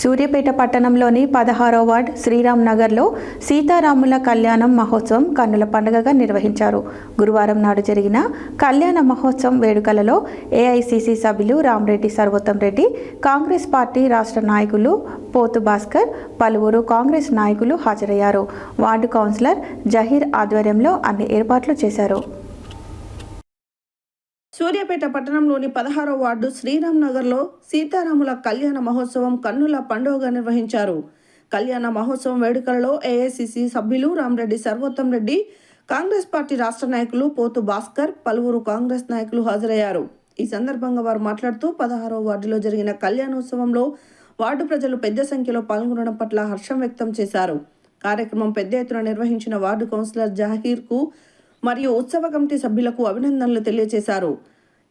సూర్యాపేట పట్టణంలోని 16వ వార్డ్ శ్రీరామ్ నగర్లో సీతారాముల కళ్యాణం మహోత్సవం కన్నుల పండుగగా నిర్వహించారు. గురువారం నాడు జరిగిన కళ్యాణ మహోత్సవం వేడుకలలో ఏఐసిసి సభ్యులు రామరెడ్డి సర్వోత్తం రెడ్డి, కాంగ్రెస్ పార్టీ రాష్ట్ర నాయకులు పోతు భాస్కర్, పలువురు కాంగ్రెస్ నాయకులు హాజరయ్యారు. వార్డు కౌన్సిలర్ జహీర్ ఆధ్వర్యంలో అన్ని ఏర్పాట్లు చేశారు. సూర్యాపేట పట్టణంలోని 16వ వార్డు శ్రీరామ్ నగర్లో సీతారాముల కళ్యాణ మహోత్సవం కన్నుల పండుగగా నిర్వహించారు. కళ్యాణ మహోత్సవం వేడుకలలో ఏఐసిసి సభ్యులు రామరెడ్డి సర్వోత్తం రెడ్డి, కాంగ్రెస్ పార్టీ రాష్ట్ర నాయకులు పోతు భాస్కర్, పలువురు కాంగ్రెస్ నాయకులు హాజరయ్యారు. ఈ సందర్భంగా వారు మాట్లాడుతూ 16వ వార్డులో జరిగిన కళ్యాణోత్సవంలో వార్డు ప్రజలు పెద్ద సంఖ్యలో పాల్గొనడం పట్ల హర్షం వ్యక్తం చేశారు. కార్యక్రమం పెద్ద ఎత్తున నిర్వహించిన వార్డు కౌన్సిలర్ జహీర్కు మరియు ఉత్సవ కమిటీ సభ్యులకు అభినందనలు తెలియజేశారు.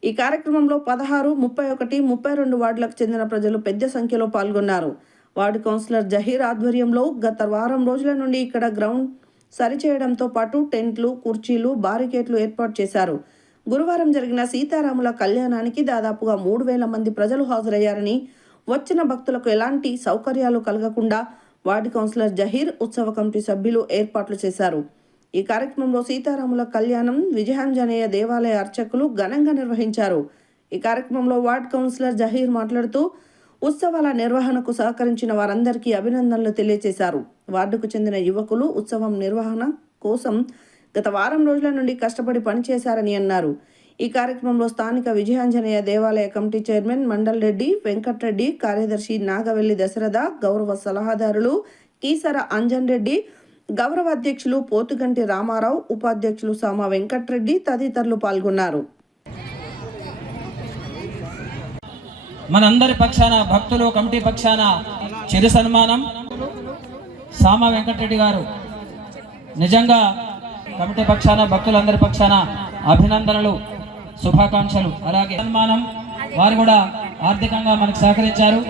ఈ కార్యక్రమంలో 16, 31, 32 వార్డులకు చెందిన ప్రజలు పెద్ద సంఖ్యలో పాల్గొన్నారు. వార్డు కౌన్సిలర్ జహీర్ ఆధ్వర్యంలో గత వారం రోజుల నుండి ఇక్కడ గ్రౌండ్ సరిచేయడంతో పాటు టెంట్లు, కుర్చీలు, బారికేట్లు ఏర్పాటు చేశారు. గురువారం జరిగిన సీతారాముల కళ్యాణానికి దాదాపుగా 3000 మంది ప్రజలు హాజరయ్యారని, వచ్చిన భక్తులకు ఎలాంటి సౌకర్యాలు కలగకుండా వార్డు కౌన్సిలర్ జహీర్, ఉత్సవ కమిటీ సభ్యులు ఏర్పాట్లు చేశారు. ఈ కార్యక్రమంలో సీతారాముల కళ్యాణం విజయాంజనేయ దేవాలయ అర్చకులు ఘనంగా నిర్వహించారు. ఈ కార్యక్రమంలో వార్డ్ కౌన్సిలర్ జహీర్ మాట్లాడుతూ ఉత్సవాల నిర్వహణకు సహకరించిన వారందరికీ అభినందనలు తెలియజేశారు. వార్డుకు చెందిన యువకులు ఉత్సవం నిర్వహణ కోసం గత వారం రోజుల నుండి కష్టపడి పనిచేశారని అన్నారు. ఈ కార్యక్రమంలో స్థానిక విజయాంజనేయ దేవాలయ కమిటీ చైర్మన్ మండల్ రెడ్డి, వెంకట్రెడ్డి, కార్యదర్శి నాగవెల్లి దశరథ, గౌరవ సలహాదారులు కీసర అంజన్ రెడ్డి, గౌరవ అధ్యక్షులు పోతుగంటి రామారావు, ఉపాధ్యక్షులు సామ వెంకట్రెడ్డి తదితరులు పాల్గొన్నారు. మనందరి పక్షాన భక్తులు కమిటీ పక్షాన చిరు సన్మానం సామ వెంకట్రెడ్డి గారు. నిజంగా కమిటీ పక్షాన భక్తులందరి పక్షాన అభినందనలు, శుభాకాంక్షలు. అలాగే సన్మానం వారు కూడా ఆర్థికంగా మనకు సహకరించారు.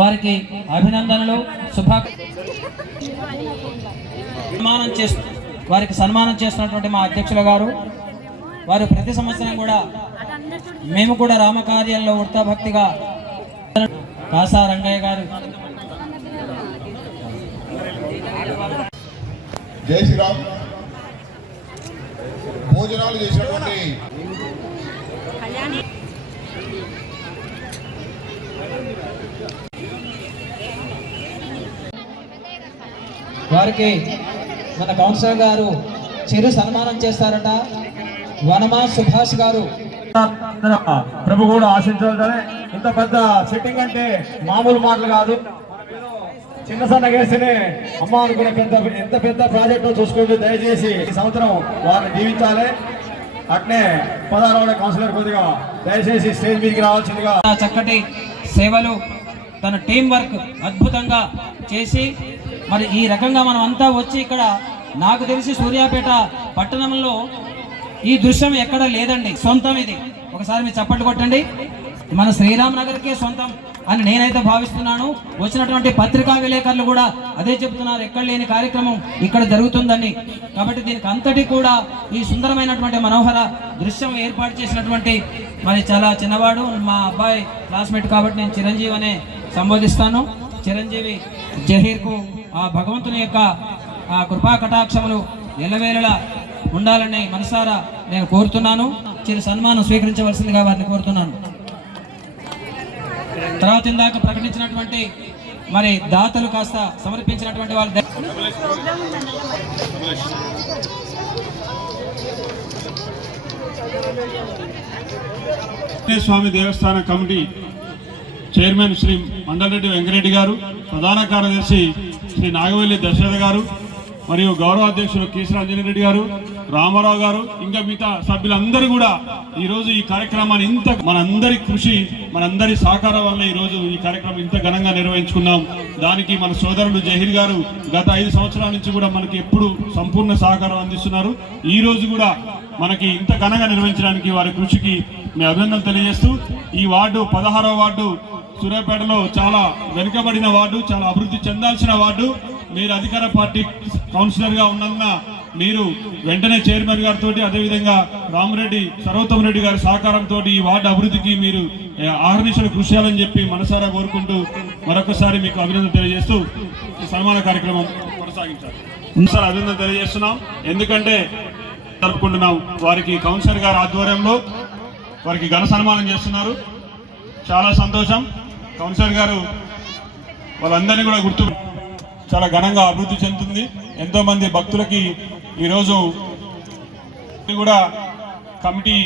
వారికి అభినందనలు, వారికి సన్మానం చేస్తున్నటువంటి మా అధ్యక్షుల గారు, వారు ప్రతి సంవత్సరం కూడా మేము కూడా రామకార్యంలో ఉడతాభక్తిగా కాసా రంగయ్య గారు, జై శ్రీరామ్ భోజనాలు చేసినటువంటి వారికి మన కౌన్సిలర్ గారు చిరు సన్మానం చేస్తారట. వనమా సుభాష్ గారు. ప్రభు కూడా ఆశించాలి. ఇంత పెద్ద సెట్టింగ్ అంటే మామూలు మాటలు కాదు. చిన్న సన్నగేస్తేనే అమ్మ అనుకునే ఎంత పెద్ద ప్రాజెక్టు చూసుకుంటూ దయచేసి ఈ సంవత్సరం వారిని దీవించాలి. అట్నే 16వ కౌన్సిలర్ కొద్దిగా దయచేసి స్టేజ్ మీదకి రావాల్సిందిగా. చక్కటి సేవలు, తన టీం వర్క్ అద్భుతంగా చేసి మరి ఈ రకంగా మనం అంతా వచ్చి ఇక్కడ, నాకు తెలిసి సూర్యాపేట పట్టణంలో ఈ దృశ్యం ఎక్కడ లేదండి. సొంతం ఇది. ఒకసారి మీరు చప్పట్లు కొట్టండి. మన శ్రీరామ్ నగర్కే సొంతం అని నేనైతే భావిస్తున్నాను. వచ్చినటువంటి పత్రికా విలేకరులు కూడా అదే చెబుతున్నారు, ఎక్కడ లేని కార్యక్రమం ఇక్కడ జరుగుతుందని. కాబట్టి దీనికి అంతటి కూడా ఈ సుందరమైనటువంటి మనోహర దృశ్యం ఏర్పాటు చేసినటువంటి మరి చాలా చిన్నవాడు మా అబ్బాయి క్లాస్మేట్ కాబట్టి నేను చిరంజీవి అనే సంబోధిస్తాను. చిరంజీవి జహీర్కు ఆ భగవంతుని యొక్క ఆ కృపా కటాక్షములు ఎల్లవేళలా ఉండాలని మనసారా నేను కోరుతున్నాను. చిరు సన్మానం స్వీకరించవలసిందిగా వారిని కోరుతున్నాను. తర్వాత ఇందాక ప్రకటించినటువంటి మరి దాతలు కాస్త సమర్పించినటువంటి వాళ్ళు స్వామి దేవస్థాన కమిటీ చైర్మన్ శ్రీ మండల్ రెడ్డి వెంకరెడ్డి గారు, ప్రధాన కార్యదర్శి శ్రీ నాగవెల్లి దశరథ గారు, మరియు గౌరవ అధ్యక్షులు కీసర అంజన్ రెడ్డి గారు, రామారావు గారు, ఇంకా మిగతా సభ్యులందరూ కూడా ఈరోజు ఈ కార్యక్రమాన్ని మనందరి కృషి, మనందరి సహకారం వల్ల ఈరోజు ఈ కార్యక్రమం ఇంత ఘనంగా నిర్వహించుకున్నాం. దానికి మన సోదరులు జహీర్ గారు గత 5 సంవత్సరాల నుంచి కూడా మనకి ఎప్పుడు సంపూర్ణ సహకారం అందిస్తున్నారు. ఈ రోజు కూడా మనకి ఇంత ఘనంగా నిర్వహించడానికి వారి కృషికి మేము అభినందనలు తెలియజేస్తూ, ఈ వార్డు 16వ వార్డు సూర్యాపేటలో చాలా వెనుకబడిన వార్డు, చాలా అభివృద్ధి చెందాల్సిన వార్డు. మీరు అధికార పార్టీ కౌన్సిలర్గా ఉన్నందున మీరు వెంటనే చైర్మన్ గారితో అదేవిధంగా రామరెడ్డి సర్వోత్తమ్ రెడ్డి గారి సహకారంతో ఈ వార్డు అభివృద్ధికి మీరు ఆహర్నిశలు కృషి చేయాలని చెప్పి మనసారా కోరుకుంటూ మరొకసారి మీకు అభినందన తెలియజేస్తూ ఈ సన్మాన కార్యక్రమం కొనసాగించాలి. సార్ అభినందన తెలియజేస్తున్నాం. ఎందుకంటే జరుపుకుంటున్నాం వారికి కౌన్సిలర్ గారి ఆధ్వర్యంలో వారికి ఘన సన్మానం చేస్తున్నారు. చాలా సంతోషం. కౌన్సిలర్ గారు వాళ్ళందరినీ కూడా గుర్తు చాలా ఘనంగా అభివృద్ధి చెందుతుంది. ఎంతో మంది భక్తులకి ఈరోజు కూడా కమిటీ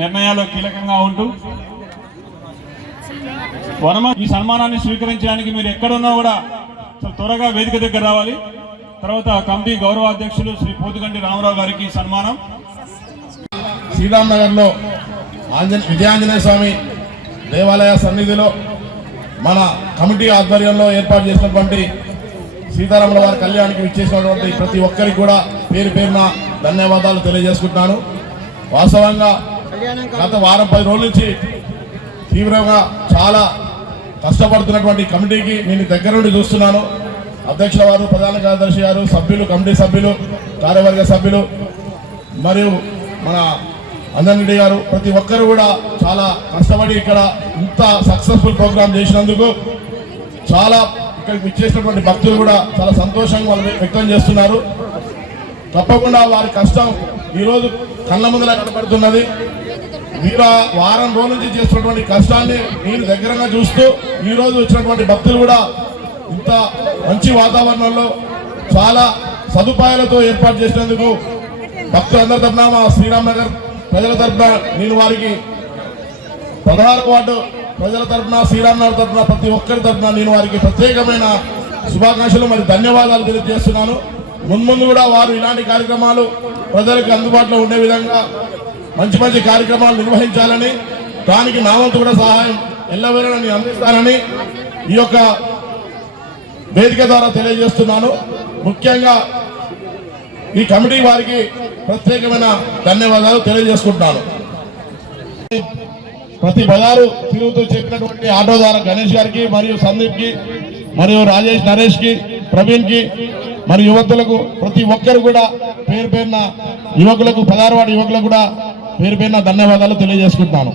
నిర్ణయాలు కీలకంగా ఉంటూ ఈ సన్మానాన్ని స్వీకరించడానికి మీరు ఎక్కడున్నా కూడా త్వరగా వేదిక దగ్గర రావాలి. తర్వాత కమిటీ గౌరవ అధ్యక్షులు శ్రీ పోతుగంటి రామారావు గారికి సన్మానం. శ్రీరామ్ నగర్లో విజయాంజనేయ స్వామి దేవాలయ సన్నిధిలో మన కమిటీ ఆధ్వర్యంలో ఏర్పాటు చేసినటువంటి సీతారాముల వారి కళ్యాణానికి విచ్చేసినటువంటి ప్రతి ఒక్కరికి కూడా పేరు పేరున ధన్యవాదాలు తెలియజేసుకుంటున్నాను. వాస్తవంగా గత వారం 10 రోజుల నుంచి తీవ్రంగా చాలా కష్టపడుతున్నటువంటి కమిటీకి నేను దగ్గర నుండి చూస్తున్నాను. అధ్యక్షుల వారు, ప్రధాన కార్యదర్శి గారు, సభ్యులు, కమిటీ సభ్యులు, కార్యవర్గ సభ్యులు మరియు మన అంజన్ గారు ప్రతి ఒక్కరు కూడా చాలా కష్టపడి ఇక్కడ ఇంత సక్సెస్ఫుల్ ప్రోగ్రామ్ చేసినందుకు చాలా ఇక్కడికి ఇచ్చేసినటువంటి భక్తులు కూడా చాలా సంతోషంగా వాళ్ళు వ్యక్తం చేస్తున్నారు. తప్పకుండా వారి కష్టం ఈరోజు కళ్ళ ముందర కనబడుతున్నది. మీరు వారం రోజుల నుంచి చేస్తున్నటువంటి కష్టాన్ని మీరు దగ్గరగా చూస్తూ ఈరోజు వచ్చినటువంటి భక్తులు కూడా ఇంత మంచి వాతావరణంలో చాలా సదుపాయాలతో ఏర్పాటు చేసినందుకు భక్తులందరి తరఫున మా శ్రీరామ్ నగర్ ప్రజల తరఫున నేను వారికి 16వ వార్డు ప్రజల తరఫున శ్రీరామ్ నగర్ తరఫున ప్రతి ఒక్కరి తరఫున నేను వారికి ప్రత్యేకమైన శుభాకాంక్షలు మరియు ధన్యవాదాలు తెలియజేస్తున్నాను. ముందు కూడా వారు ఇలాంటి కార్యక్రమాలు ప్రజలకు అందుబాటులో ఉండే విధంగా మంచి మంచి కార్యక్రమాలు నిర్వహించాలని, దానికి నా వంతు కూడా సహాయం ఎల్లవేళలా నేను అందిస్తానని ఈ యొక్క వేదిక ద్వారా తెలియజేస్తున్నాను. ముఖ్యంగా ఈ కమిటీ వారికి ప్రత్యేకమైన ధన్యవాదాలు తెలియజేసుకుంటున్నాను. ప్రతి బజారు తిరుగుతూ చెప్పినటువంటి ఆటో ద్వారా గణేష్ గారికి మరియు సందీప్ కి మరియు రాజేష్, నరేష్ కి, ప్రవీణ్ కి మరియు యువకులకు ప్రతి ఒక్కరు కూడా పేరు పేరున యువకులకు 16వ వార్డు యువకులకు కూడా పేరు పేరున ధన్యవాదాలు తెలియజేసుకుంటున్నాను.